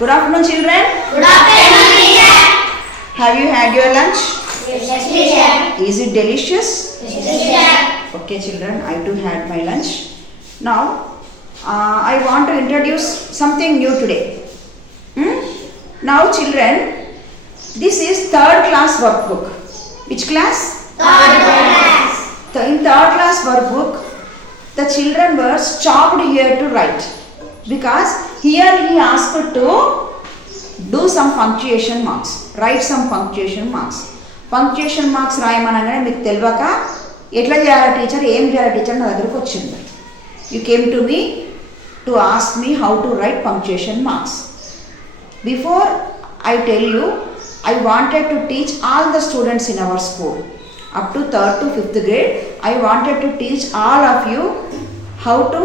Good afternoon, children. Good afternoon, teacher. Have you had your lunch? Yes, teacher. Is it delicious? Yes, teacher. Okay, children, I too had my lunch. Now, I want to introduce something new today. Now, children, this is third class workbook. Which class? Third class. In third class workbook, the children were stopped here to write because here he asked to do some punctuation marks, write some punctuation marks. Punctuation marks రాయమనగానే మీకు తెలియక ఎట్లా చేయాలి teacher, ఏం చేయాలి teacher నా దగ్గరకు వచ్చింది. You came to me to ask me how to write punctuation marks. Before I tell you, I wanted to teach all the students in our school up to 3rd to 5th grade. I wanted to teach all of you how to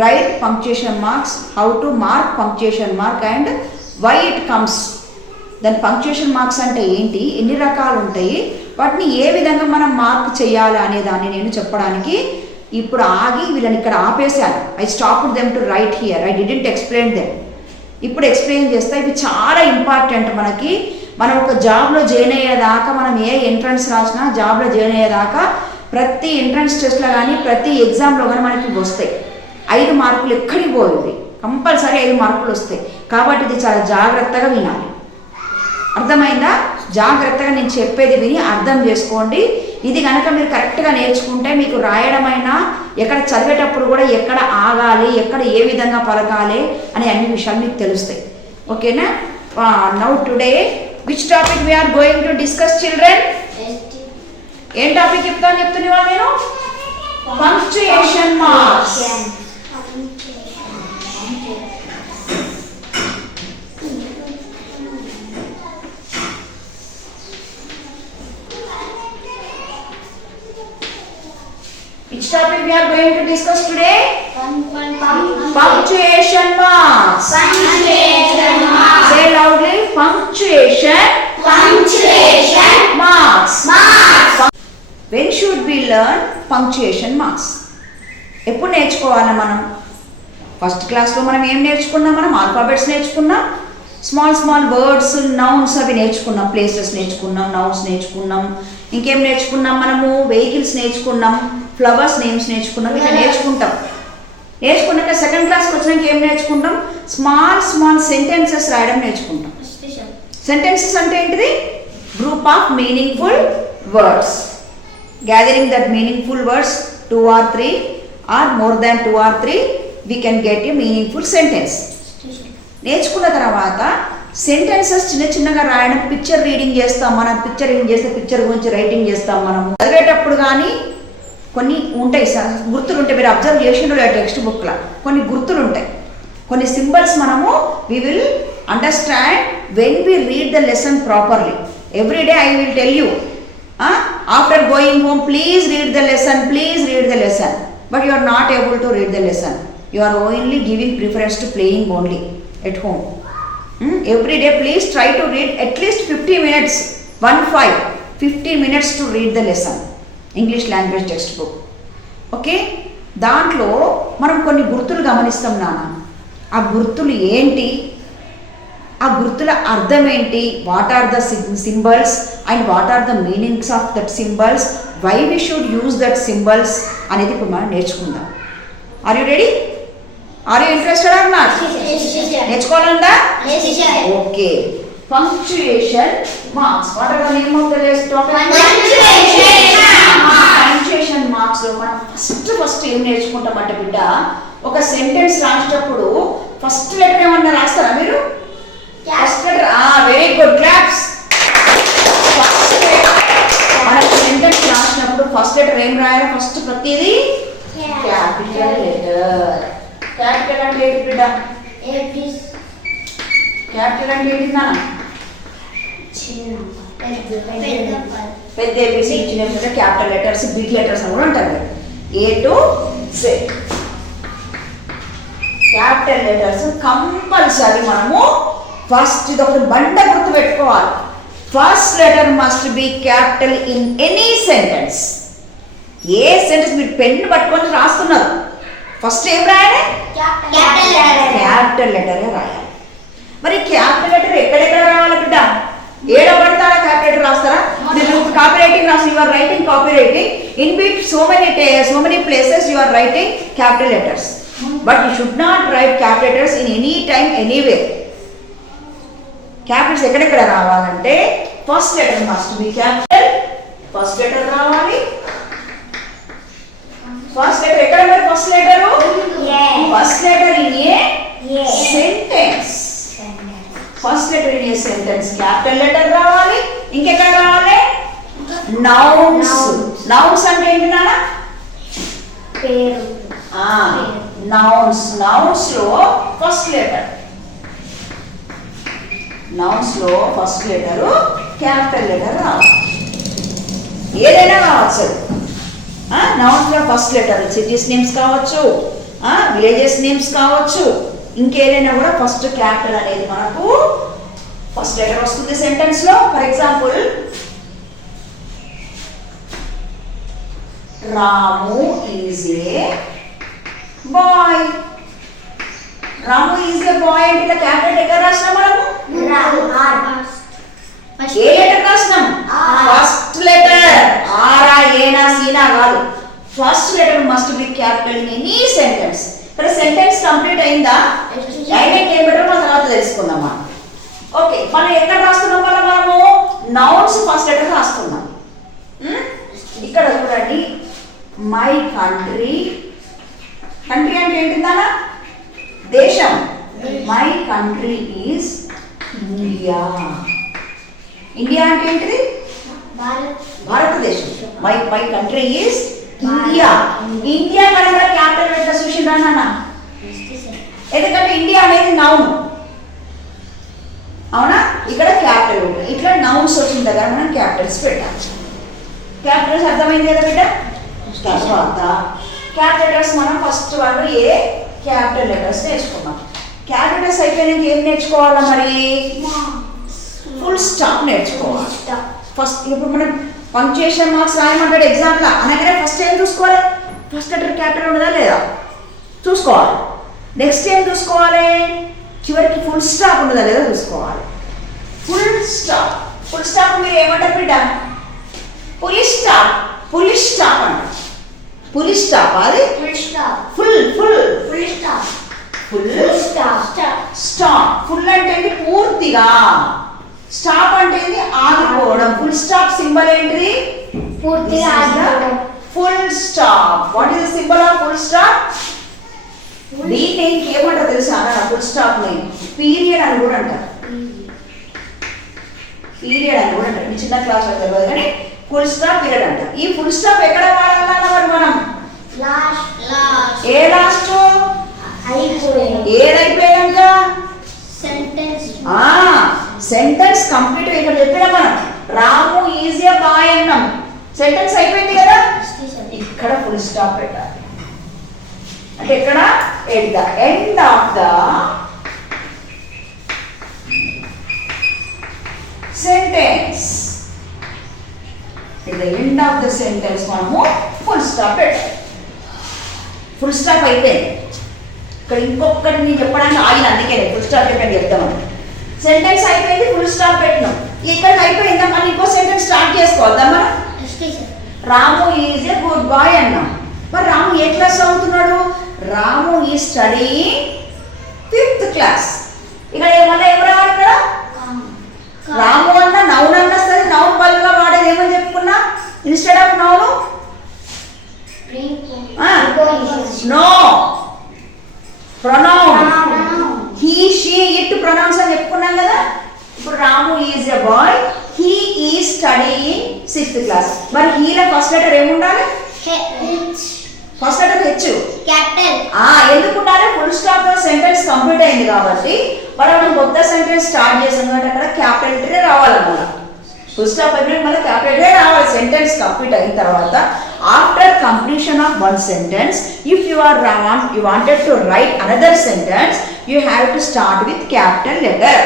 write punctuation marks, how to mark punctuation mark and why it comes. దాని punctuation marks అంటే ఏంటి, ఎన్ని రకాలు ఉంటాయి, వాటిని ఏ విధంగా మనం mark చేయాలి అనే దాన్ని నేను చెప్పడానికి ఇప్పుడు ఆగి వీళ్ళని ఇక్కడ ఆపేశాను. I stopped them to right here, I didn't explain them. ఇప్పుడు ఎక్స్ప్లెయిన్ చేస్తా. ఇవి చాలా ఇంపార్టెంట్ మనకి. మనం ఒక జాబ్లో జాయిన్ అయ్యేదాకా, మనం ఏ ఎంట్రన్స్ రాసినా జాబ్లో జాయిన్ అయ్యేదాకా ప్రతి ఎంట్రన్స్ టెస్ట్లో కానీ ప్రతి ఎగ్జామ్లో కానీ మనకి వస్తాయి. 5 మార్కులు ఎక్కడికి పోయింది, కంపల్సరీ 5 మార్కులు వస్తాయి. కాబట్టి ఇది చాలా జాగ్రత్తగా వినాలి. అర్థమైందా? జాగ్రత్తగా నేను చెప్పేది విని అర్థం చేసుకోండి. ఇది కనుక మీరు కరెక్ట్గా నేర్చుకుంటే మీకు రాయడమైనా, ఎక్కడ చదివేటప్పుడు కూడా ఎక్కడ ఆగాలి, ఎక్కడ ఏ విధంగా పలకాలి అనే అన్ని విషయాలు మీకు తెలుస్తాయి. ఓకేనా? Now today which topic we are going to discuss children? ఏం టాపిక్ చెప్తున్నా నేను? Punctuation marks. Which topic we are going to discuss today? Punctuation marks. Punctuation marks. Say loudly. Punctuation. Punctuation Marks. marks. When should we learn punctuation marks? ఎప్పుడు నేర్చుకోవాలి మనం? First క్లాస్లో మనం ఏం నేర్చుకున్నాం? మనం ఆల్ఫాబెట్స్ నేర్చుకున్నాం, స్మాల్ వర్డ్స్, నౌన్స్ అవి నేర్చుకున్నాం, ప్లేసెస్ నేర్చుకున్నాం, నౌన్స్ నేర్చుకున్నాం. ఇంకేం నేర్చుకున్నాం? మనము వెహికల్స్ నేర్చుకున్నాం, ఫ్లవర్స్ నేమ్స్ నేర్చుకున్నాం. ఇట్లా నేర్చుకున్నాక సెకండ్ క్లాస్కి వచ్చినాక ఏం నేర్చుకుంటాం? స్మాల్ సెంటెన్సెస్ రాయడం నేర్చుకుంటాం. సెంటెన్సెస్ అంటే ఏంటిది? Group of meaningful words. Gathering that meaningful words 2 or 3 or more than 2 or 3 we can get a meaningful sentence. నేర్చుకున్న తర్వాత సెంటెన్సెస్ చిన్నగా రాయడం, పిక్చర్ రీడింగ్ చేస్తాం. మనం పిక్చర్ రీడింగ్ చేస్తే పిక్చర్ గురించి రైటింగ్ చేస్తాం. మనం చదివేటప్పుడు కానీ కొన్ని ఉంటాయి, గుర్తులు ఉంటాయి. మీరు అబ్జర్వ్ చేసిండ్రు టెక్స్ట్ బుక్లో కొన్ని గుర్తులు ఉంటాయి, కొన్ని సింబల్స్ మనము we will understand when we read the lesson properly. Every day I will tell you after going home please read the lesson, but you are not able to read the lesson. You are only giving preference to playing only at home. Every day please try to read at least 50 minutes, 15 minutes to read the lesson, English language textbook. Okay? దాంట్లో మనం కొన్ని గుర్తులు గమనిస్తాం నాన్న. ఆ గుర్తులు ఏంటి, ఆ గుర్తుల అర్థం ఏంటి, what are the symbols and what are the meanings of that symbols, why we should use that symbols అనేది ఇప్పుడు మనం నేర్చుకుందాం. Are you ready? Are you interested or not? నేర్చుకోవాలందా? Okay. Punctuation marks. What are the name of the topic? Punctuation marks లో మనం first ఏం నేర్చుకుంటామంటే బిడ్డ, ఒక సెంటెన్స్ రాసేటప్పుడు ఫస్ట్ లెటర్ ఏమన్నా రాస్తారా మీరు? First letter. Very good, claps. మన సెంటెన్స్ రాసినప్పుడు ఫస్ట్ లెటర్ ఏం రాయాలి? ఫస్ట్ ప్రతిదీ క్యాపిటల్ లెటర్. క్యాపిటల్ అంటే ఏంటి బిడ్డ? క్యాపిటల్ అంటే ఏంటి నాన్న? పెద్ద ఏబిసి చిన్న క్యాపిటల్ లెటర్స్, బిగ్ లెటర్స్ అని కూడా ఉంటాయి. A to Z capital letters compulsory మనము ఫస్ట్ ఇది ఒక బండ గుర్తు పెట్టుకోవాలి. First letter must be capital in any sentence. ఏ సెంటెన్స్ మీరు పెన్ పట్టుకొని రాస్తున్నారు, ఫస్ట్ ఏం రాయాలి? క్యాపిటల్ లెటరే రాయాలి. మరి క్యాపిటల్ లెటర్ ఎక్కడెక్కడ రావాలి బిడ్డ? ఏడ పడతారా క్యాపిటల్ రాస్తారా? మీరు కాపీ రైటింగ్ రాసి you are writing copy writing in bit so many places you are writing capital letters, but you should not write capital letters in any time anywhere. Capitals ఎక్కడెక్కడ రావాలంటే first letter must be capital. First letter రావాలి. First letter ఎక్కడ మరి? First letter first letter in a sentence. First letter in a sentence capital letter రావాలి. ఇంకెక్కడ రావాలి? Nouns. Nouns అంటే ఏంటి నాన్న? పేరు. నౌన్స్. నౌన్స్ లో ఫస్ట్ లెటర్, నౌన్స్ లో ఫస్ట్ లెటర్ క్యాపిటల్ లెటర్ రావాలి. ఏదైనా కావచ్చు. నౌన్స్ లో ఫస్ట్ లెటర్ సిటీస్ నేమ్స్ కావచ్చు, విలేజెస్ నేమ్స్ కావచ్చు, ఇంకేదైనా కూడా ఫస్ట్ క్యాపిటల్ అనేది మనకు ఫస్ట్ లెటర్ వస్తుంది సెంటెన్స్ లో. For example Ramu is a boy. Ramu is a boy అంటే ఇలా క్యాపిటల్ ఎక్కడ రాసినాం మనము? ఏ లెటర్ రాసినాం? First letter. ఆరా ఏనా సీనా కాదు. First letter must be capital in any sentence. ఇక్కడ సెంటెన్స్ కంప్లీట్ అయిందా? డైరెక్ట్ ఏం పెట్టారో మన తర్వాత తెలుసుకుందాం మనం. ఓకే, మనం ఎక్కడ రాస్తున్నాం? మనము నౌన్స్ ఫస్ట్ లెటర్ రాస్తున్నాం. ఇక్కడ చూడండి, మై కంట్రీ. కంట్రీ అంటే ఏంటిందా? దేశం. My country is India. India అంటే ఏంటిది? భారతదేశం. My country is India. India కనుక క్యాపిటల్ లెటర్ చూసిండ్రా నాన్న? ఎందుకంటే ఇండియా అనేది నౌన్, అవునా? ఇక్కడ క్యాపిటల్ ఉంటుంది. ఇట్లా నౌన్స్ వచ్చిన దగ్గర మనం క్యాపిటల్స్ పెట్టాలి. క్యాపిటల్స్ అర్థమైంది కదా బిడ్డ? తర్వాత క్యాపిటల్ లెటర్స్ మనం ఫస్ట్ వాళ్ళు ఏ క్యాపిటల్ లెటర్స్ నేర్చుకున్నాం. క్యాపిటల్ లెటర్స్ అయిపోయినాక ఏం నేర్చుకోవాలా మరి? ఫుల్ స్టాప్ నేర్చుకోవాలి ఫస్ట్. ఇప్పుడు మనం పంక్చుయేషన్ మార్క్స్ రాయమంటాడు ఎగ్జామ్లో అనగానే ఫస్ట్ ఏం చూసుకోవాలి? ఫస్ట్ లెటర్ క్యాపిటల్ ఉన్నదా లేదా చూసుకోవాలి. నెక్స్ట్ ఏం చూసుకోవాలి? చివరికి ఫుల్ స్టాప్ ఉన్నదా లేదా చూసుకోవాలి. Full stop. ఫుల్ స్టాప్ మీరు ఏమంటారు బిడ్డ? పులి స్టాప్. పులి స్టాప్ అంట. పులి స్టాప్ అది full full full stop. Full stop. Full అంటే ఏంటి? పూర్తిగా. స్టాప్ అంటే ఏంటి? ఆగిపోవడం. ఫుల్ స్టాప్ సింబల్ ఏంటిది? పూర్తిగా ఆగిపోవడం. Full stop. What is the symbol of full stop? దీన్ని ఏమంటారు తెలుసా? ఫుల్ స్టాప్ ని పీరియడ్ అని కూడా అంటారు. పీరియడ్ అని కూడా అంటారు. మీ చిన్న క్లాస్ లో తెలియదు కానీ ఫుల్ స్టాప్ పీరియడ్ అంటారు. ఈ ఫుల్ స్టాప్ ఎక్కడ వాడాలన్నా మరి మనం? ఏ లాస్ట్? ఏదైపోయాక సెంటెన్స్ కంప్లీట్. ఇక్కడ చెప్పినా మనం రాము ఈజ్ ఏ బాయ్ అన్నాం. సెంటెన్స్ అయిపోయింది కదా, ఇక్కడ ఫుల్ స్టాప్ పెట్టాలి. అంటే ఇక్కడ at the end of the sentence, at the end of the sentence మనము ఫుల్ స్టాప్ పెట్టాలి. ఫుల్ స్టాప్ అయిపోయింది. ఇక్కడ ఇంకొకటి నేను చెప్పడానికి ఆగిన, అందుకే ఫుల్ స్టాప్ పెట్టండి చెప్తాను. సెంటెన్స్ అయిపోయింది, ఫుల్ స్టాప్ పెట్టినాం. ఇక్కడ అయిపోయిందా? మనం ఇంకో సెంటెన్స్ స్టార్ట్ చేసుకోవద్దా మనం? Ramu is a good bye అన్నాం. మరి రాము ఏ క్లాస్ చదువుతున్నాడు? రాము ఈ స్టడీ 5th క్లాస్. ఇక్కడ ఏమన్నా ఎవరు ఇక్కడ రాము అన్న నౌన్ అన్న సరే, నౌన్ బదులుగా వాడేది ఏమని చెప్పుకున్నా? Instead of noun no pronoun. He she it pronouns అని చెప్పుకున్నాం కదా. ఇప్పుడు Ramu is a boy, he is studying 6th class. మరి హీలో ఫస్ట్ లెటర్ ఏముండాలి? First letter H. ఎందుకు ఉండాలి? ఫుల్ స్టాప్ తో సెంటెన్స్ కంప్లీట్ అయింది కాబట్టి మనం కొత్త సెంటెన్స్ స్టార్ట్ చేసాం కాబట్టి అక్కడ క్యాపిటల్ లెటరే రావాలన్నమాట. ఫుల్ స్టాప్ అయిపోయిన మళ్ళీ క్యాపిటల్ లెటరే రావాలి. సెంటెన్స్ కంప్లీట్ అయిన తర్వాత after completion of one sentence, if you wanted to right another sentence, you have to start with capital letter.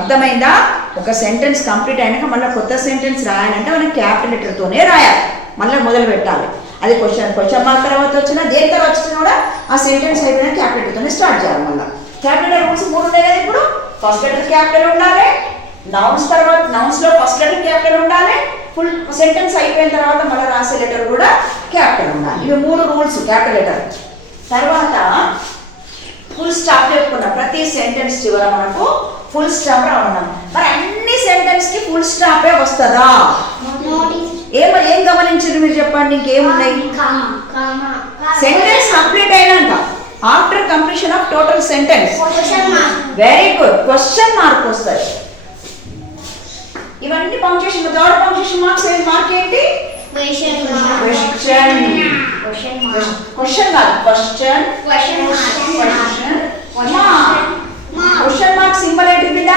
అర్థమైందా? ఒక సెంటెన్స్ కంప్లీట్ అయినాక మళ్ళీ కొత్త సెంటెన్స్ రాయాలంటే మనం క్యాపిటల్ లెటర్తోనే రాయాలి. మళ్ళీ మొదలు పెట్టాలి. అది క్వశ్చన్ మార్క్ తర్వాత వచ్చినా దేని తర్వాత వచ్చినా కూడా ఆ సెంటెన్స్ అయిపోయినా క్యాపిటల్ లెటర్తోనే స్టార్ట్ చేయాలి. మళ్ళీ క్యాపిటల్ రూల్స్ 3 ఉన్నాయి కదా ఇప్పుడు. ఫస్ట్ లెటర్ క్యాపిటల్ ఉండాలి, నౌన్స్ తర్వాత నౌన్స్ లో ఫస్ట్ లెటర్ క్యాపిటల్ ఉండాలి, ఫుల్ సెంటెన్స్ అయిపోయిన తర్వాత మళ్ళీ రాసే లెటర్ కూడా క్యాపిటల్ ఉండాలి. ఇవి 3 రూల్స్ క్యాపిటల్ లెటర్. తర్వాత ఫుల్ స్టాప్ చెప్పుకున్నాం. ప్రతి సెంటెన్స్ చివర మనకు ఫుల్ స్టాప్ రావడం. మరి అన్ని సెంటెన్స్ కి ఫుల్ స్టాపే వస్తుందా? ఏం గమనించారు మీరు చెప్పండి, ఇంకేమున్నాయి? సెంటెన్స్ కంప్లీట్ అయినాక after completion of total sentence very good question mark వస్తాయి. ఇవన్నీ punctuation. Third punctuation marks mark ఏంటి? క్వశ్చన్ కాదు, క్వశ్చన్ క్వశ్చన్ మార్క్ సింబల్ ఏంటి బిడ్డ?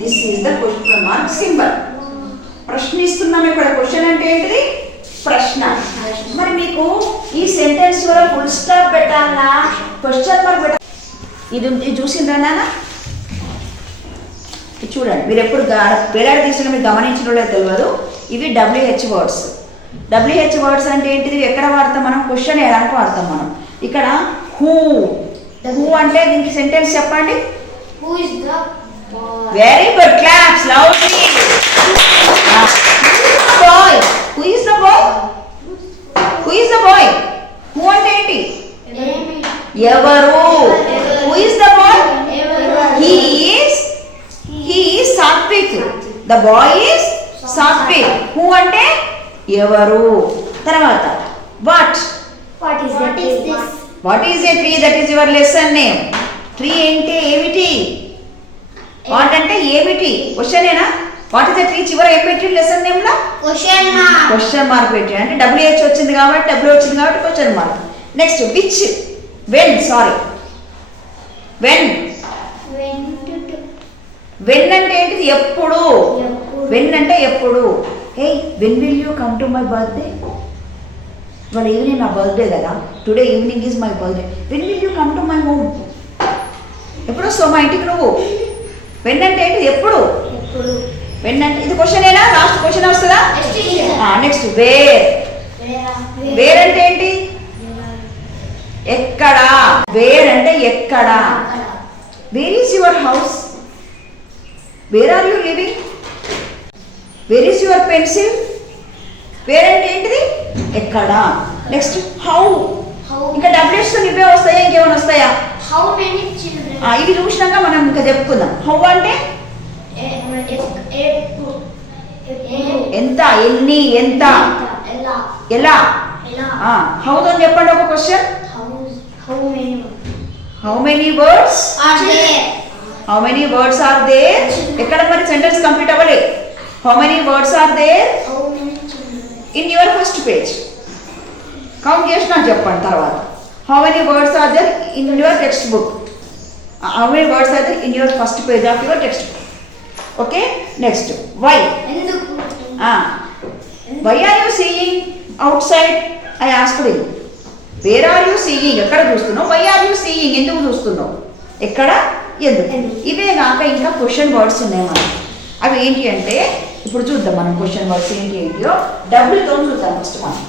This is the question mark symbol. ప్రశ్నిస్తున్నాం ఇక్కడ. క్వశ్చన్ అంటే ఏంటిది? ప్రశ్న. మరి మీకు ఈ సెంటెన్స్ వల్ల ఫుల్ స్టాప్ పెట్టాలా, క్వశ్చన్ మార్క్ పెట్టాలి? ఇది చూసిండ్రా నాన్న? చూడండి, మీరు ఎప్పుడు వేలాడి తీసుకుని మీరు గమనించడం లేదో తెలియదు. ఇవి WH వర్డ్స్. WH వర్డ్స్ అంటే ఏంటిది? ఎక్కడ వాడతాం మనం? క్వశ్చన్ వేయడానికి వాడతాం మనం. ఇక్కడ హూ అంటే దీనికి సెంటెన్స్ చెప్పండి. Very good, claps loudly. Boy, who is the boy? Who is the boy? Who అంటే ఏంటి? ఎవరు? Who is the boy? He is Satvik. The boy is Satvik. Who అంటే ఎవరు. తర్వాత what is a tree? That is your lesson name. Tree అంటే ఏమిటి? What అంటే ఏమిటి? క్వశ్చనేనా? వాట్ ఈస్ ఏ ట్రీ చివర ఏం పెట్టి లెసన్ నేమ్ లో? క్వశ్చన్ మార్క్ పెట్టి. అంటే WH వచ్చింది కాబట్టి question mark. Next which, when అంటే ఏంటిది? ఎప్పుడు. వెన్ అంటే ఎప్పుడు. Hey, when will you come to my birthday? ఇవాళ ఈవినింగ్ నా బర్త్డే కదా, today evening is my birthday. When will you come to my home? ఎప్పుడు వస్తావు మా ఇంటికి నువ్వు? వెన్ అంటే ఏంటిది? ఎప్పుడు. వెన్ అంటే ఇది క్వశ్చనేనా? లాస్ట్ క్వశ్చన్ వస్తుందా? నెక్స్ట్ వేర్ అంటే ఏంటి? ఎక్కడ. వేర్ అంటే ఎక్కడ. Where is your house? Where are you living? Where is your pencil? Where అంటే ఏంటిది? ఎక్కడ. Next how. ఇంకా WH ఇవే వస్తాయా, ఇంకేమైనా వస్తాయా? ఇవి చూసినాక మనం ఇంకా చెప్పుకుందాం. హౌ అంటే ఎంత, ఎన్ని, ఎంత, ఎలా. హౌ అని చెప్పండి ఒక question. How many words are there? ఎక్కడ మరి సెంటెన్స్ కంప్లీట్ అవ్వలే. How many words are there in your first page? Count చేసి నాకు చెప్పండి తర్వాత. How many words are there in your text book? How many words are there in your first page of your text book? Okay. Next why. Why are you seeing outside? I asked you. Where are you seeing? ఎక్కడ చూస్తున్నావు? Why are you seeing? ఎందుకు చూస్తున్నావు? ఎక్కడ, ఎందుకు. ఇవే కాక ఇంకా question words ఉన్నాయి మనం. అవి ఏంటి అంటే ఇప్పుడు చూద్దాం మనం. క్వశ్చన్ వర్డ్స్ ఏంటో డబ్ల్యూతో చూద్దాం. ఫస్ట్ మనం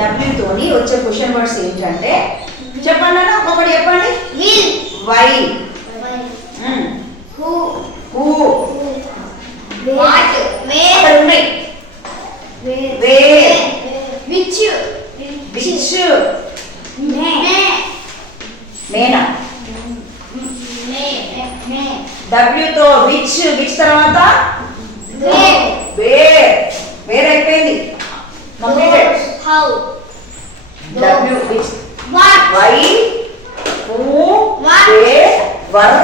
డబ్ల్యూతోని వచ్చే క్వశ్చన్ వర్డ్స్ ఏంటంటే చెప్పండి అన్న, ఒక్కొక్కటి చెప్పండి. వై, హూ, వాట్, అక్కడ ఉన్నాయి. వేర్, విచ్, మేనా. డబ్ల్యూతో విచ్ తర్వాత వేర్ అయిపోయింది. Completed. W which, why, who, where, were,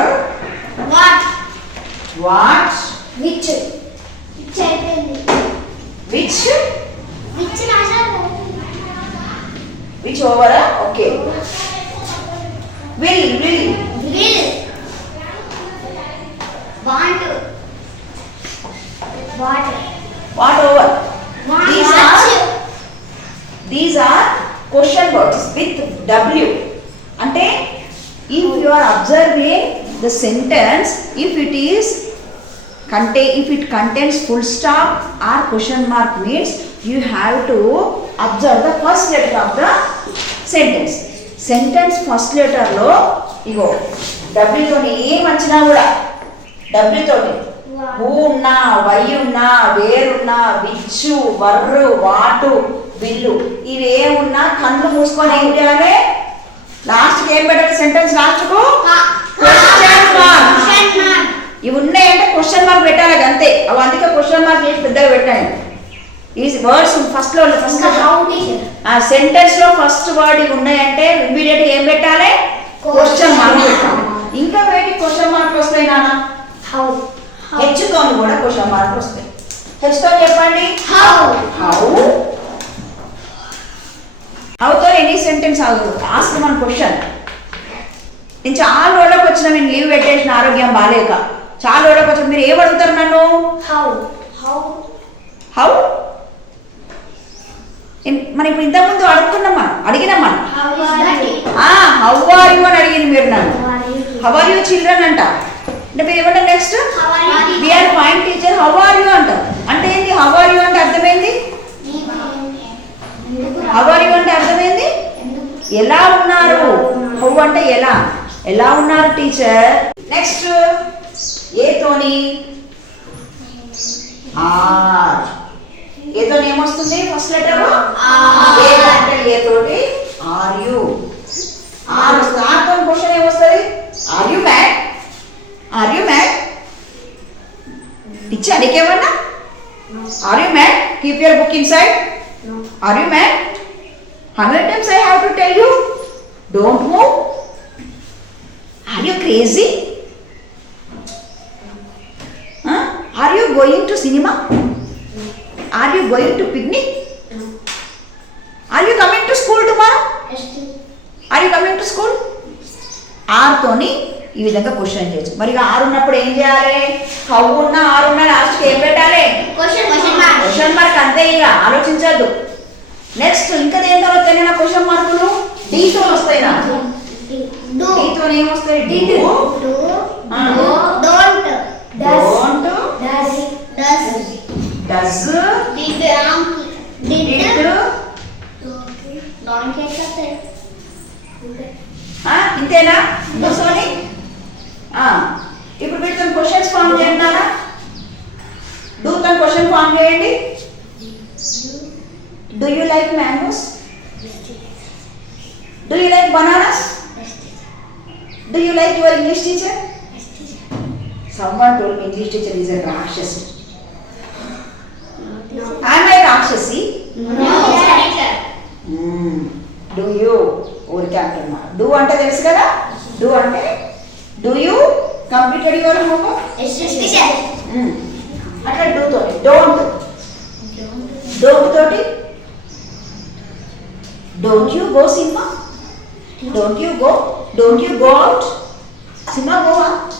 what, which అయిపోయింది. విచ్ ఓవరా? Okay. Will what over? These are question words with W. Ante if you are observing the sentence, if it contains full stop or question mark, means you have to observe the first letter of the sentence. Sentence first letter lo igo డబ్ల్యూతోని ఏం వచ్చినా కూడా డబ్ల్యూతోని who ఉన్నా, why ఉన్నా, వేరున్నా, విచ్చు, వర్రు, వాటు, విల్లు ఇవి ఏమున్నా కళ్ళు మూసుకొని ఏం చేయాలి? లాస్ట్కి ఏం పెట్టాలి? సెంటెన్స్ లాస్ట్కు క్వశ్చన్ మార్క్. ఇవి ఉన్నాయంటే క్వశ్చన్ మార్క్ పెట్టాలి అంతే. అవి అందుకే క్వశ్చన్ మార్క్ చేసి పెద్దగా పెట్టాను. ఈ వర్డ్స్ ఫస్ట్ సెంటెన్స్ లో ఫస్ట్ వర్డ్ ఇవి ఉన్నాయంటే ఇమ్మీడియట్ ఏం పెట్టాలి? క్వశ్చన్ మార్క్ పెట్టాలి. ఇంకా వేటి క్వశ్చన్ మార్క్ వస్తాయి నాన్న? హెచ్తో కూడా క్వశ్చన్ మార్క్ వస్తాయి. హెచ్తో చెప్పండి. హౌతో ఎనీ సెంటెన్స్ ఆస్క్ మన క్వశ్చన్. నేను చాలా రోజులకు వచ్చిన, నేను లీవ్ పెట్టేసిన ఆరోగ్యం బాగాలేక చాలా రోజులకు వచ్చిన. మీరు ఏం అడుగుతారు నన్ను? హౌ మనం ఇప్పుడు ఇంతకుముందు అడుగుకున్నామా? అడిగినామా? హౌ ఆర్ యూ అని అడిగింది మీరు నన్ను. హౌ ఆర్ యూ చిల్డ్రన్ అంట. అంటే మీరు ఏమంటారు next? We are fine teacher how are you అంటారు. అంటే ఏంటి? హౌ ఆర్ యూ అంటే అర్థమైంది? హౌ ఆర్ యూ అంటే అర్థమైంది ఎలా ఉన్నారు. హౌ అంటే ఎలా, ఎలా ఉన్నారు టీచర్. Next ఏతోని are. ఏతో ఏమొస్తుంది? ఫస్ట్ లెటర్ ఏ తోటి ఆర్ యు. ఆర్ వస్తుంది. ఆర్ తో క్వశ్చన్ ఏమొస్తుంది? Are you mad? Are you mad? పిచ్చి అడిగేవన్నా? Are you mad? Keep your book inside. Are you mad? How many times I have to tell you? Don't move. Are you crazy? Huh? Are you going to cinema? Are you going to picnic? Are you coming to school tomorrow? Are you coming to school? ఆర్తోని ఈ విధంగా question చేయొచ్చు. మరి ఆరు ఉన్నప్పుడు ఏం చేయాలి? How ఉన్నా ఆరు ఉన్నా లాస్ట్కి ఏం పెట్టాలి? Question mark. అంతే, ఇక ఆలోచించద్దు. నెక్స్ట్ ఇంకా దేంతో వస్తాయి నా క్వశ్చన్ మార్కులు? డీతో వస్తాయి. నా డీతో ఏమొస్తాయి? ఇంతేనా? కూర్చొని ఇప్పుడు వీటితో క్వశ్చన్స్ ఫామ్ చేయండి. డూతో క్వశ్చన్ ఫామ్ చేయండి. Do you like mangoes? Do you like bananas? Do you like your English teacher? Someone told me English teacher is a Rakshasi. Am I Rakshasi? No. Do you? ఊరికే అంటున్నా. Do అంటే తెలుసు కదా? Do అంటే do you completed your homework? అట్లా do తోటి. Don't తోటి don't you go cinema? Don't you go out? Cinema go out?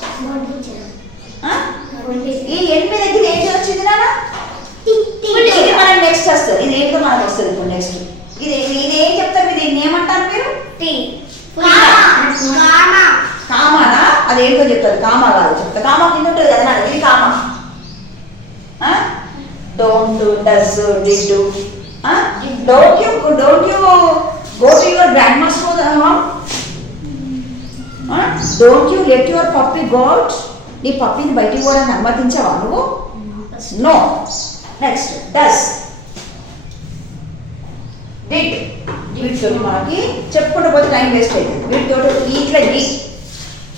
ఈ 8 దగ్గర ఏం వచ్చింది నాన్న? ఇది మనం నెక్స్ట్ వస్తుంది. ఇది ఏంటో మనకు వస్తుంది ఇప్పుడు నెక్స్ట్. ఇది ఏం చెప్తారు? ఇది ఏమంటారు మీరు? కామానా? అదేంటో చెప్తారు. కామా కాదు చెప్తా. కామా కింద ఉంటుంది కదా నాన్న. ఇది comma. Don't, does, did. Don't you go to your grandma's home? Don't you let your puppy go out? నీ పప్పిని బయటికి పోవడానికి అనుమతించావా నువ్వు? నో. Next does, did. వీటితో మనకి చెప్పుకుంటూ పోతే టైం వేస్ట్ అవుతుంది. వీటితో ఇట్లా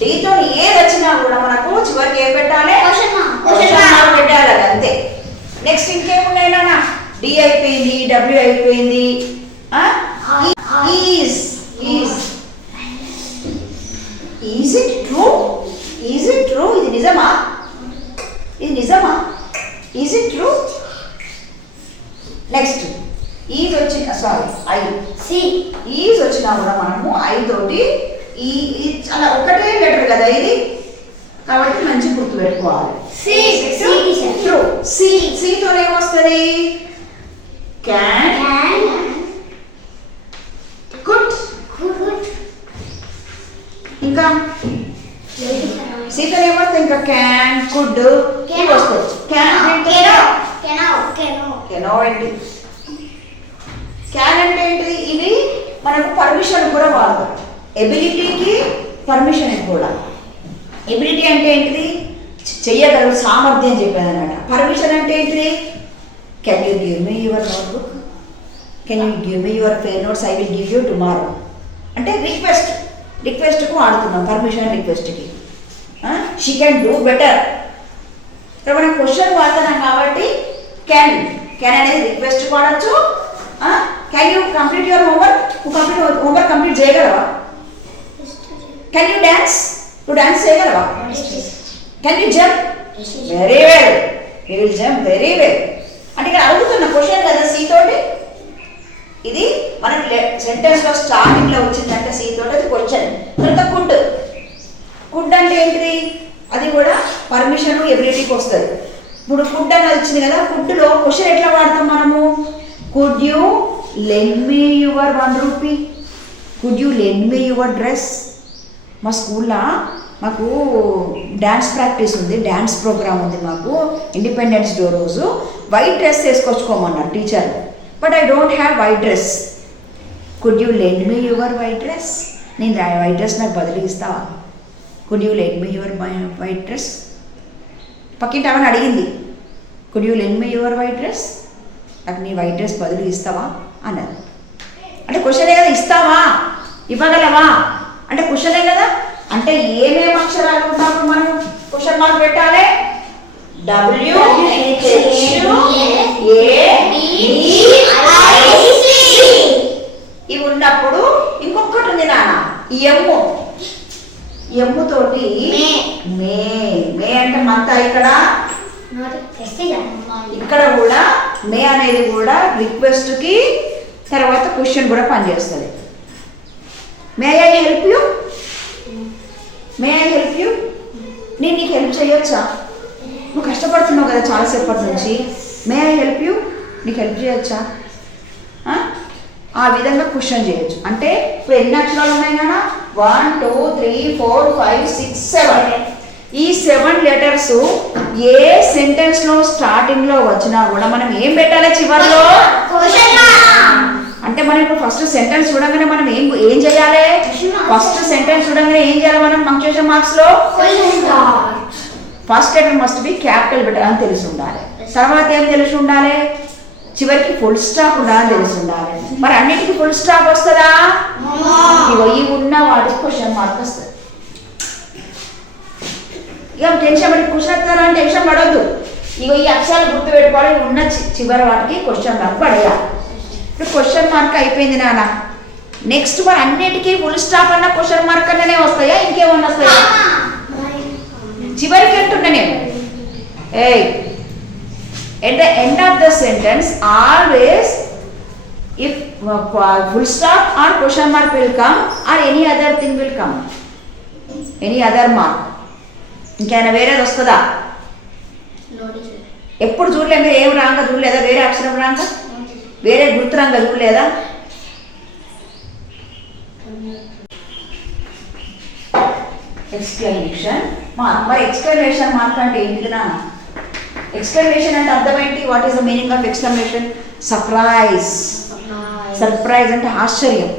డీతో ఏది వచ్చినా కూడా మనకు చివరికి ఏం పెట్టాలి? క్వశ్చన్ మార్క్ పెట్టాలి. అది అంతే. నెక్స్ట్ ఇంకేమున్నాయి నాన్న? డి అయిపోయింది, డబ్ల్యూ అయిపోయింది. Is it true? ఇది నిజమా? Is it true? Next is వచ్చిన ఐ. ఈజ్ వచ్చినా కూడా మనము ఐ తోటి అలా ఒకటే లెటర్ కదా ఇది, కాబట్టి మంచి గుర్తు పెట్టుకోవాలి. ట్రూ. సితో ఏమొస్తుంది? Can, could. ఇంకా సీతో ఏమొస్తుంది? ఇంకా క్యాన్, కుడ్ వస్తుంది. కెనో ఏంటి? క్యాన్ అంటే ఏంటిది? ఇది మనకు పర్మిషన్ కూడా వాడతాం. ఎబిలిటీకి పర్మిషన్ కూడా. ఎబిలిటీ అంటే ఏంటిది? చెయ్యగలరు, సామర్థ్యం చెప్పాను అనమాట. పర్మిషన్ అంటే ఏంటిది? Can you give me your notebook, can you give me your fair notes, I will give you tomorrow. అంటే రిక్వెస్ట్కు వాడుతున్నాం, పర్మిషన్ రిక్వెస్ట్కి. She can do better. ఇక్కడ మనం క్వశ్చన్ వాడుతున్నాం కాబట్టి కెన్ అనేది రిక్వెస్ట్ వాడచ్చు. Can you complete your homework, నువ్వు హోంవర్క్ కంప్లీట్ చేయగలవా? కెన్ యూ డ్యాన్స్, నువ్వు డ్యాన్స్ చేయగలవా? Can you jump? Very well, you will jump very well. అంటే ఇక్కడ అడుగుతున్న క్వశ్చన్ కదా సి తోటి. ఇది మనకి సెంటెన్స్లో స్టార్టింగ్లో వచ్చిందంటే సి తోటి, అది క్వశ్చన్. తర్వాత కుడ్ అంటే ఏంటిది? అది కూడా పర్మిషన్ ఎబిలిటీకి వస్తుంది. ఇప్పుడు కుడ్ అని వచ్చింది కదా, కుడ్లో క్వశ్చన్ ఎట్లా వాడతాం మనము? Could you lend me your 1 rupee, could you lend me your dress. మా స్కూల్లో మాకు డ్యాన్స్ ప్రాక్టీస్ ఉంది, డ్యాన్స్ ప్రోగ్రామ్ ఉంది మాకు. ఇండిపెండెన్స్ డే రోజు వైట్ డ్రెస్ వేసుకొచ్చుకోమన్నారు teacher. But I don't have white dress. Could you lend me your white dress? నేను white dress నాకు బదిలీ ఇస్తావా? Could you lend me your white dress? పక్కింటి ఆమెను అడిగింది, could you lend me your white dress, నాకు నీ వైట్ డ్రెస్ బదులు ఇస్తావా అన్నది. అంటే క్వశ్చనే కదా, ఇస్తావా, ఇవ్వగలవా అంటే క్వశ్చనే కదా. అంటే ఏమేమి అక్షరాలు ఉంటాము మనం క్వశ్చన్ మార్క్ పెట్టాలి? ఇవి ఉన్నప్పుడు ఇంకొకటి ఉంది నాన్న, ఎమ్ము తోటి మే అంటే మంత. ఇక్కడ కూడా మే అనేది కూడా రిక్వెస్ట్ కి తర్వాత క్వశ్చన్ కూడా పనిచేస్తుంది. May I help you, may I help you, నేను నీకు హెల్ప్ చేయొచ్చా? నువ్వు కష్టపడుతున్నావు కదా చాలాసేపటి నుంచి, మే ఐ హెల్ప్ యూ, నీకు హెల్ప్ చేయొచ్చా? ఆ విధంగా క్వశ్చన్ చేయొచ్చు. అంటే ఇప్పుడు ఎన్ని అక్షరాలు ఉన్నాయి నాన్న? 1 2 3 4 5 6 7. ఈ 7 లెటర్స్ ఏ సెంటెన్స్లో స్టార్టింగ్లో వచ్చినా కూడా మనం ఏం పెట్టాలి చివరిలో? అంటే మనం ఇప్పుడు ఫస్ట్ సెంటెన్స్ చూడగానే మనం ఏం చేయాలి? ఫస్ట్ సెంటెన్స్ చూడగానే ఏం చేయాలి మనం పంక్చుయేషన్ మార్క్స్లో? First letter must be capital letter అని తెలిసి ఉండాలి. తర్వాత ఏం తెలిసి ఉండాలి? చివరికి ఫుల్ స్టాప్ ఉండాలని తెలిసి ఉండాలి. మరి అన్నిటికీ ఫుల్ స్టాప్ వస్తుందా? ఇగో ఈ ఉన్న వాటికి క్వశ్చన్ మార్క్ వస్తుంది. ఇక టెన్షన్ పడి క్వశ్చన్ వస్తారా అని టెన్షన్ పడవద్దు. ఇగో ఈ అక్షరాలు గుర్తు పెట్టుకోవాలి, ఉన్న చివరి వాటికి క్వశ్చన్ మార్క్ పడేయాలి. ఇప్పుడు క్వశ్చన్ మార్క్ అయిపోయింది నాన్న. నెక్స్ట్ మరి అన్నిటికీ ఫుల్ స్టాప్ అన్న క్వశ్చన్ మార్క్ అన్ననే వస్తాయా, ఇంకేమన్నా వస్తాయా? చివరికి అంటున్నా నేను, at the end of the sentence always if full stop or question mark will come or any other thing will come, any other mark. ఇంకేమైనా వేరేది వస్తుందా? ఎప్పుడు చూడలే మీరు? ఏం రాంగా చూడలేదా? వేరే అక్షరం రాంగా, వేరే గుర్తు రాంగా చూడలేదా? Exclamation mark. మరి ఎక్స్క్లమేషన్ మార్క్ అంటే ఏంటిది నాన్న? ఎక్స్క్లమేషన్ అంటే అర్థం ఏంటి? What is the meaning of exclamation? Surprise. Surprise అంటే ఆశ్చర్యం.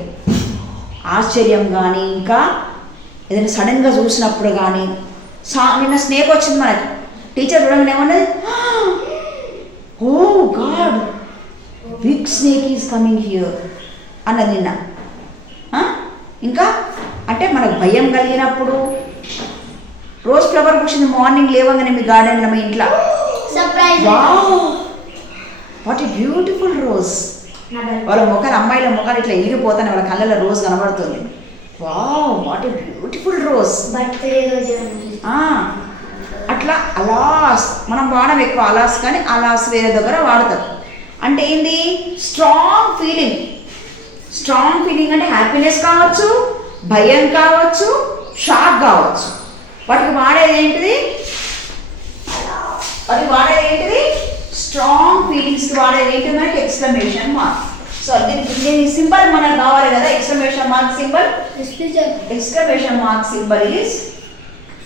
ఆశ్చర్యం కానీ ఇంకా ఏదైనా సడన్గా చూసినప్పుడు కానీ. నిన్న స్నేక్ వచ్చింది మనకి, టీచర్ చూడగానే ఏమన్నది? Oh God, big snake is coming here అన్నది నిన్న. ఇంకా అంటే మనకు భయం కలిగినప్పుడు. రోజ్ ఫ్లవర్ పూసింది మార్నింగ్ లేవగానే మీ గార్డెన్లో, మీ ఇంట్లో. What a beautiful rose. వాళ్ళ ముఖాలు, అమ్మాయిల ముఖాలు ఇట్లా ఎగిరిపోతాయి, వాళ్ళ కళ్ళలో రోజ్ కనబడుతుంది. Wow, what a beautiful rose. అట్లా అలాస్ మనం వాడం ఎక్కువ అలాస్, కానీ అలాస్ వేరే దగ్గర వాడతారు. అంటే ఏంది? Strong feeling. స్ట్రాంగ్ ఫీలింగ్ అంటే హ్యాపీనెస్ కావచ్చు, భయం కావచ్చు, షాక్ కావచ్చు. వాటికి వాడేది ఏంటిది? స్ట్రాంగ్ ఫీలింగ్స్ వాడేది ఏంటి మనకి? Exclamation mark. సో దీని సింబల్ మనకు కావాలి కదా, exclamation mark symbol. Exclamation mark symbol is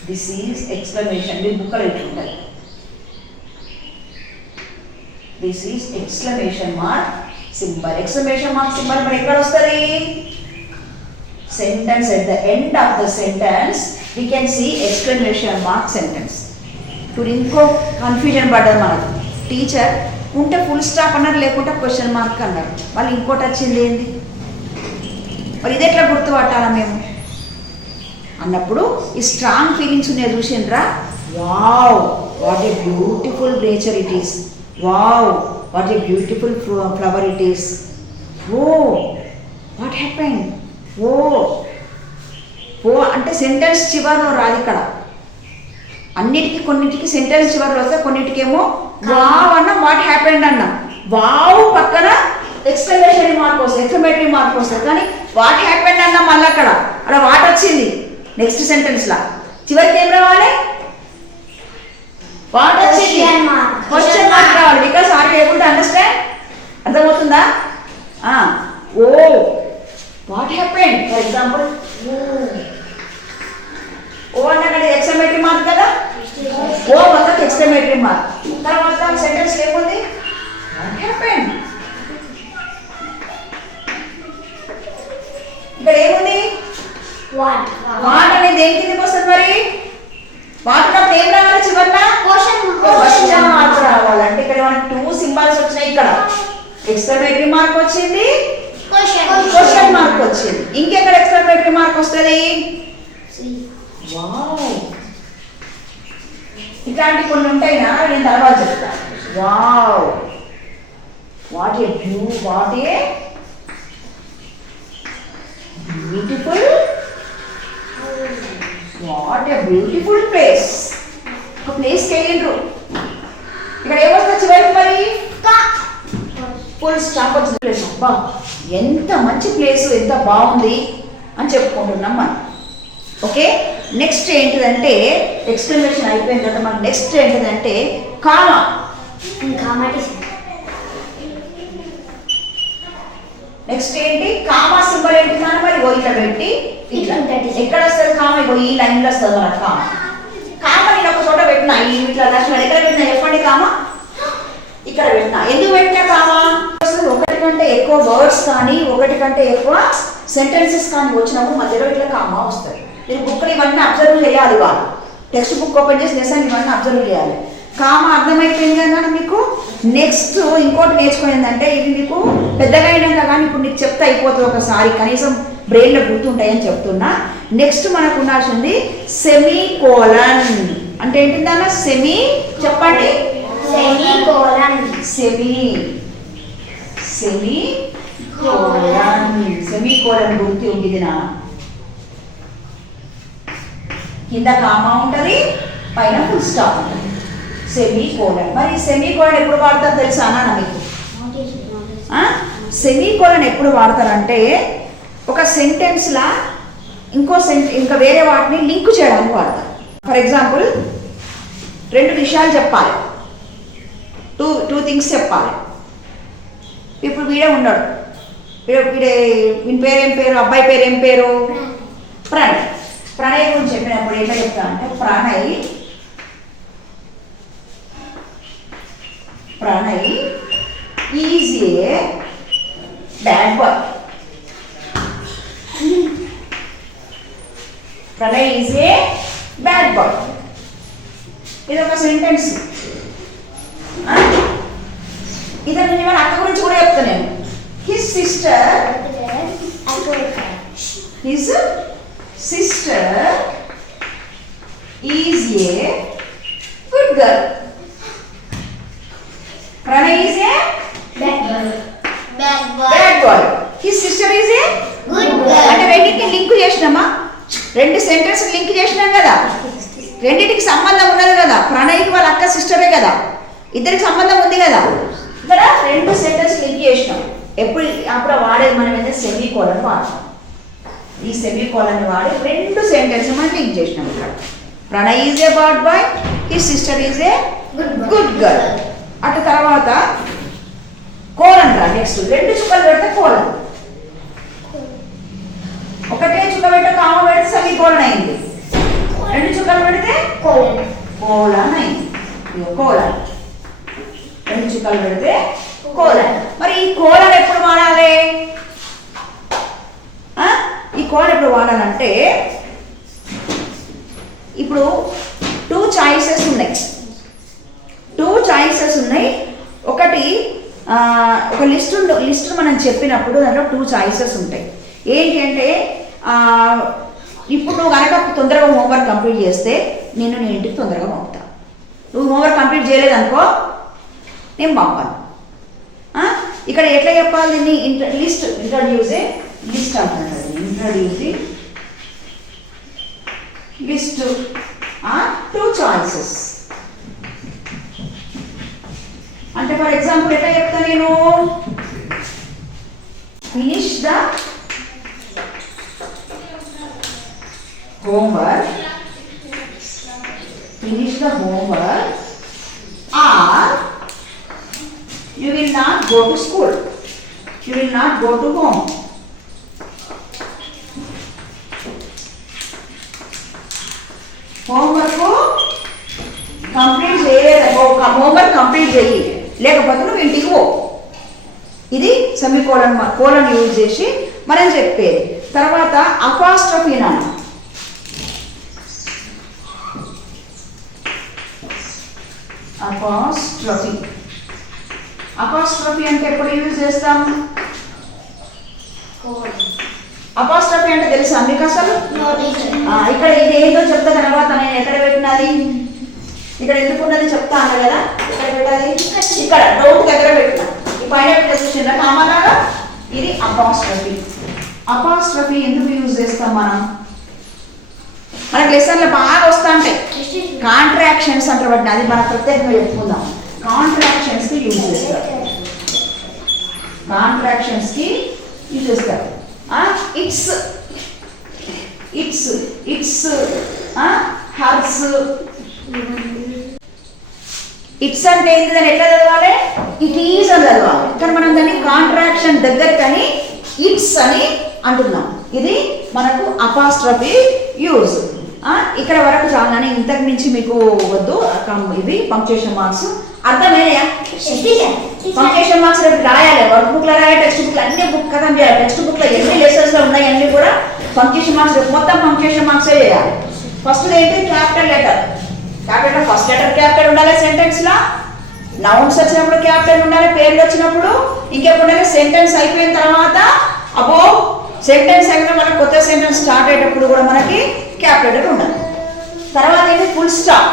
this is exclamation. మీ బుక్కలు ఎట్లుంటుంది? This is exclamation mark symbol. Exclamation mark symbol మరి ఎక్కడ వస్తుంది? Sentence, at the end of the sentence we can see exclamation mark sentence. ఇప్పుడు ఇంకో confusion పడ్డది మనకు. టీచర్ ఉంటే ఫుల్ స్టాప్ అన్నారు, లేకుంటే క్వశ్చన్ మార్క్ అన్నారు. వాళ్ళు ఇంకోటి వచ్చింది ఏంది, మరి ఇది ఎట్లా గుర్తుపట్టాలా మేము అన్నప్పుడు ఈ స్ట్రాంగ్ ఫీలింగ్స్ ఉన్నాయి చూసిండ్రా. Wow what a beautiful nature it is, wow what a beautiful flower it is, oh what happen, oh oh అంటే సెంటెన్స్ చివరిలో రాదు ఇక్కడ. అన్నిటికీ కొన్నిటికి సెంటెన్స్ చివరిలో వస్తే కొన్నిటికేమో వావ్ అన్న వాట్ హ్యాపెండ్ అన్న. వావ్ పక్కన ఎక్స్క్లమేషన్ మార్క్ వస్తుంది, ఎక్స్క్లమేటరీ మార్క్ వస్తుంది. కానీ వాట్ హ్యాపెండ్ అన్న మళ్ళీ అక్కడ వాట్ వచ్చింది నెక్స్ట్ సెంటెన్స్ లా. చివరికి ఏం రావాలి, వాట్ వచ్చింది, క్వశ్చన్ మార్క్ రావాలి. Because are you able to understand? అర్థమవుతుందా? Oh what happened for example oh అన్న ఎక్స్క్లమేటరీ మార్క్ కదా, ఓ మొత్తం ఎక్స్క్లమేటరీ మార్క్. తర్వాత సెంటెన్స్ ఏముంది, వాట్ హ్యాపెండ్. ఇక్కడ ఏముంది, వాట్ అనేది దేని కిందకి వస్తుంది మరి, వాట్ ఉన్నప్పుడు ఏం రావాలి చివరిన, క్వశ్చన్ మార్క్ రావాలంటే ఇక్కడ మనకి 2 సింబల్స్ వచ్చినాయి. ఇక్కడ ఎక్స్క్లమేటరీ మార్క్ వచ్చింది, క్వశ్చన్ మార్క్ వచ్చింది. ఇంకెక్కడ ఎక్స్క్లమేటరీ మార్క్ వస్తుంది, వావ్ ఇట్లాంటి కొన్ని ఉంటాయినా, నేను తర్వాత చెప్తా. Wow what a beautiful, what a beautiful place. ఒక ప్లేస్కి వెళ్ళిండ్రు, ఇక్కడ ఏమొస్తుంది చివరికి మరి, ఫుల్ స్టాప్ వచ్చింది. ప్లేస్ అబ్బా ఎంత మంచి ప్లేస్, ఎంత బాగుంది అని చెప్పుకుంటున్నాం మనం. ఓకే, నెక్స్ట్ ఏంటిదంటే ఎక్స్ప్లెనేషన్ అయిపోయిన తర్వాత మనకు నెక్స్ట్ ఏంటిదంటే కామా. నెక్స్ట్ ఏంటి, కామా సింబల్ ఏంటి మరి, ఓ ఇట్లా పెట్టి ఇట్లా ఎక్కడ వస్తుంది కామా, ఇగో ఈ లైన్లో వస్తుంది మనకు కామా. కామా నేను ఒక చోట పెట్టినా, ఈ ఇట్లా రాసిన ఎక్కడ పెట్టినా చెప్పండి, కామా ఇక్కడ పెట్టినా. ఎందుకు పెట్టినా కామా, ఒకటి కంటే ఎక్కువ వర్డ్స్ కానీ ఒకటి కంటే ఎక్కువ సెంటెన్సెస్ కానీ వచ్చినప్పుడు మధ్యలో ఇట్లా కామా వస్తుంది. మీరు బుక్లు ఇవన్నీ అబ్జర్వ్ చేయాలి, వాళ్ళు టెక్స్ట్ బుక్ ఓపెన్ చేసి లెసన్ ఇవన్నీ అబ్జర్వ్ చేయాలి. కామా అర్థమైపోయింది కదా మీకు. నెక్స్ట్ ఇంకోటి నేర్చుకునేందంటే ఇది మీకు పెద్దగా అయినాక కానీ ఇప్పుడు నీకు చెప్తే అయిపోతుంది ఒకసారి, కనీసం బ్రెయిన్లో గుర్తుంటాయని చెప్తున్నా. నెక్స్ట్ మనకు ఉండాల్సింది సెమీ కోలన్. అంటే ఏంటిదన్నా సెమీ చెప్పండి, సెమీ కోలన్ గుర్తు ఉంది నా. కింద కామా ఉంటుంది, పైన ఫుల్ స్టాప్ ఉంటుంది, సెమీ కోలన్. మరి సెమీ కోలన్ ఎప్పుడు వాడతారు తెలుసా అన్న మీకు? సెమీ కోలన్ ఎప్పుడు వాడతారంటే ఒక సెంటెన్స్లా ఇంకా వేరే వాటిని లింక్ చేయడానికి వాడతారు. ఫర్ ఎగ్జాంపుల్ 2 విషయాలు చెప్పాలి, టూ థింగ్స్ చెప్పాలి. ఇప్పుడు వీడే ఉన్నాడు, వీని పేరేం పేరు, అబ్బాయి పేరేం పేరు, ప్రణయ్. ప్రణయ్ గురించి చెప్పినప్పుడు ఎట్లా చెప్తా అంటే Pranay is A bad boy. Pranay is A bad boy, ఇది ఒక సెంటెన్స్. ఇది నేను వాళ్ళ అక్క గురించి కూడా చెప్తాను నేను. His sister is a good girl. Pranay is a bad boy. His sister is a good girl. అంటే రెండింటికి లింక్ చేసినామా, 2 సెంటెన్స్ లింక్ చేసినాం కదా, రెండింటికి సంబంధం ఉన్నది కదా. ప్రణయ్కి వాళ్ళ అక్క సిస్టరే కదా, ఇద్దరికి సంబంధం ఉంది కదా. ఇక్కడ 2 సెంటెన్స్ లింక్ చేసినాం. అప్పుడు వాడేది మనం అయితే సెమీ కోలన్ వాడతాం. ఈ సెమీ కోలన్ వాడి 2 సెంటెన్స్ మనం లింక్ చేసినాం. ఇక్కడ Pranay is a bad boy, his sister is a good girl. అటు తర్వాత కోలన్ రా. నెక్స్ట్ 2 చుక్కలు పెడితే కోలన్, ఒకటే చుక్క పెడితే కామ పెడితే సెమీ కోలన్ అయింది. 2 చుక్కలు పెడితే కోలన్ అయింది. కోలన్ 2 చుక్కలు పెడితే కోలన్. మరి ఈ కోలన్ ఎప్పుడు వాడాలి, ఈ కోలన్ ఎప్పుడు వాడాలంటే ఇప్పుడు టూ చాయిసెస్ ఉన్నాయి. ఒకటి ఒక లిస్ట్ మనం చెప్పినప్పుడు దాంట్లో టూ చాయిసెస్ ఉంటాయి. ఏంటి అంటే ఇప్పుడు నువ్వు కనుక తొందరగా హోంవర్క్ కంప్లీట్ చేస్తే నీ ఇంటికి తొందరగా పంపుతా. నువ్వు హోంవర్క్ కంప్లీట్ చేయలేదనుకో నేను పంపాను. ఇక్కడ ఎట్లా చెప్పాలి దీన్ని? ఇంట్రడ్యూసింగ్ లిస్ట్ అంటున్నాడు. ఇంట్రడ్యూసింగ్ లిస్ట్ టూ చాయిసెస్ అంటే ఫర్ ఎగ్జాంపుల్ ఎట్లా చెప్తా నేను? Finish the homework or you will not go to school, you will not go to home. Homework complete చేయి, లేకపోతే నువ్వు ఇంటికి పో. ఇది కోలన్ యూజ్ చేసి మనం చెప్పేది. తర్వాత అపాస్ట్రఫీ నాన్న. అపాస్ట్రఫీ అంటే ఎప్పుడు యూజ్ చేస్తాం? అపాస్ట్రఫీ అంటే తెలుసా మీకు అసలు? ఇక్కడ ఇది ఏంటో చెప్తా తర్వాత నేను ఎక్కడ పెట్టినది, ఇక్కడ ఎందుకు ఉన్నది చెప్తాను కదా. ఇక్కడ పెట్టాలి, ఇక్కడ డౌట్ దగ్గర పెట్టిన ఈ పైన పెట్టేసిన కామలాగా. ఇది అపాస్ట్రఫీ ఎందుకు యూజ్ చేస్తాం మనం? మనకి లెసన్లు బాగా వస్తూ ఉంటాయి. కాంట్రాక్షన్స్ అంటారు వాటిని, అది మనం ప్రత్యేకంగా చెప్పుకుందాం. కాంట్రాక్షన్స్కి యూజ్ చేస్తారు. హర్స్. ఇట్స్ అంటే ఏంటి? దాన్ని ఎట్లా చదవాలి? ఇట్ ఈజ్ అని చదవాలి. కానీ మనం దాన్ని కాంట్రాక్షన్ దగ్గర కానీ ఇట్స్ అని అంటున్నాం. ఇది మనకు అపాస్ట్రఫీ యూజ్. ఇక్కడ వరకు చాలని, ఇంతకు మించి మీకు వద్దు. ఇది పంక్చుయేషన్ మార్క్స్ అర్థమేనయా? పంక్చుయేషన్ మార్క్స్ రేపు రాయాలి, వర్క్ బుక్లో రాయాలి, టెక్స్ట్ బుక్లో అన్ని బుక్ కథం చేయాలి. టెక్స్ట్ బుక్లో ఎన్ని లెసన్స్లో ఉన్నాయి అన్ని కూడా పంక్చుయేషన్ మార్క్స్ రేపు మొత్తం పంక్చుయేషన్ మార్క్సే చేయాలి. ఫస్ట్ ఏంటి? Capital letter. First letter capital ఉండాలి సెంటెన్స్లో. నౌన్స్ వచ్చినప్పుడు క్యాపిటల్ ఉండాలి, పేర్లు వచ్చినప్పుడు ఇంకెప్పుడు ఉండాలి. సెంటెన్స్ అయిపోయిన తర్వాత సెంటెన్స్ అయినా మనకు కొత్త సెంటెన్స్ స్టార్ట్ అయ్యేటప్పుడు కూడా మనకి క్యాపిటల్ ఉండాలి. తర్వాత ఏంటి? Full stop.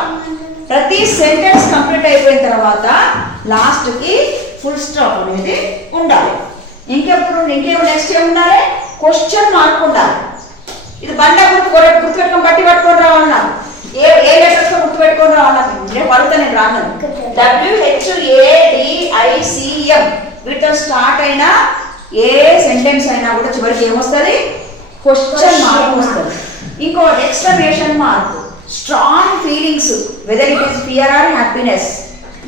ప్రతి సెంటెన్స్ కంప్లీట్ అయిపోయిన తర్వాత లాస్ట్కి ఫుల్ స్టాప్ అనేది ఉండాలి. ఇంకేమో నెక్స్ట్ ఏమి ఉండాలి? క్వశ్చన్ మార్క్ ఉండాలి. ఇది బండా గుర్తుపెట్టుకొని బట్టి పట్టుకొని రావాలన్నారు. ఏ లెటర్స్తో గుర్తుపెట్టుకొని రావాలన్నారు? నేను పడుతా, నేను రాను. WHADICM వీటితో స్టార్ట్ అయినా ఏ సెంటెన్స్ అయినా కూడా చివరికి ఏమొస్తుంది? క్వశ్చన్ మార్క్ వస్తుంది. ఇంకో exclamation mark. Strong feelings, whether it is fear or happiness,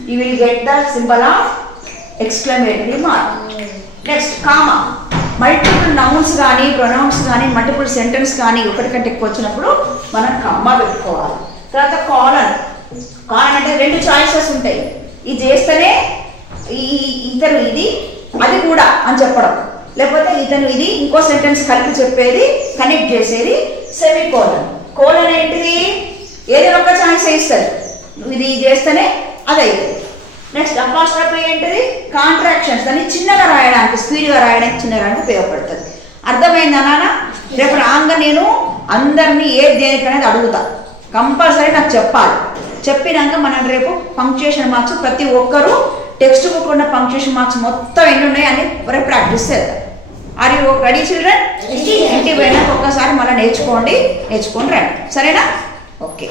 you will get the symbol of exclamatory mark. Next comma. Multiple nouns కానీ ప్రొనౌన్స్ కానీ మల్టిపుల్ సెంటెన్స్ కానీ ఒకటి కంటే ఎక్కువ వచ్చినప్పుడు మనం కమ్మా పెట్టుకోవాలి. తర్వాత కాలన్ అంటే రెండు చాయిసెస్ ఉంటాయి. ఇది చేస్తేనే ఇతను ఇది అది కూడా అని చెప్పడం, లేకపోతే ఇతను ఇది ఇంకో సెంటెన్స్ కలిపి చెప్పేది, కనెక్ట్ చేసేది సెమీకోలన్. కోలన్ ఏంటిది? ఏదైనా ఒక ఛాయిస్ ఇస్తారు, ఇది చేస్తేనే అది అవుతుంది. నెక్స్ట్ అపాస్ట్రఫీ ఏంటిది? కాంట్రాక్షన్స్. దాన్ని చిన్నగా రాయడానికి, స్పీడ్గా రాయడానికి, చిన్నగా రాయడానికి ఉపయోగపడుతుంది. అర్థమైందా నాన్న? రేపు రాగా నేను అందరినీ దేనికనేది అడుగుతా, కంపల్సరీ నాకు చెప్పాలి. చెప్పినాక మనం రేపు పంక్చుయేషన్ మార్క్స్ ప్రతి ఒక్కరూ టెక్స్ట్ బుక్ ఉన్న పంక్చుయేషన్ మార్క్స్ మొత్తం ఎన్ని ఉన్నాయి అని రేపు ప్రాక్టీస్ చేద్దాం. Are you ready children? ఇంటికి పోయినాక ఒక్కసారి మళ్ళీ నేర్చుకొని రండి. సరేనా? ఓకే.